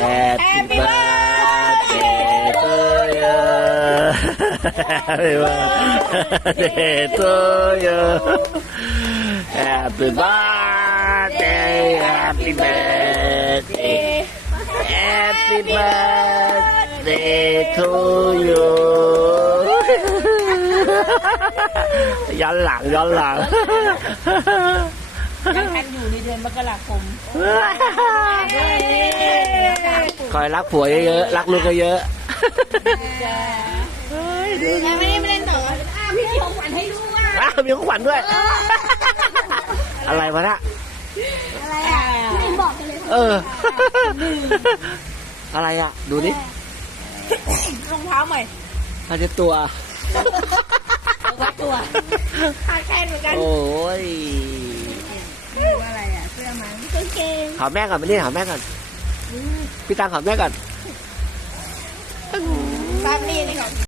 Happy birthday to you Happy birthday to you Happy birthday Happy birthday Happy birthday to you ย้อนหลังย้อนหลัง ยังทันอยู่ในเดือนมกราคม คอยรักผัวเยอะๆ รักลูกเยอะยังไม่ได้ไม่เล่นต่ออ้าวพี่มีของขวัญให้ลูกอะๆอ้าวมีของขวัญด้วย อะไรวะน่ะอะไรอะไม่บอกกันเลย เออ อะไรอะ ดูนี่รองเท้าใหม่อาจจะตัววัดตัวขาดแคลนเหมือนกัน โอ้ยอะไรอะ เสื้อมันกางเกงหาแม่ก่อนไปนี่หาแม่ก่อน พี่ตังหาแม่ก่อน ตามนี่นี่ก่อน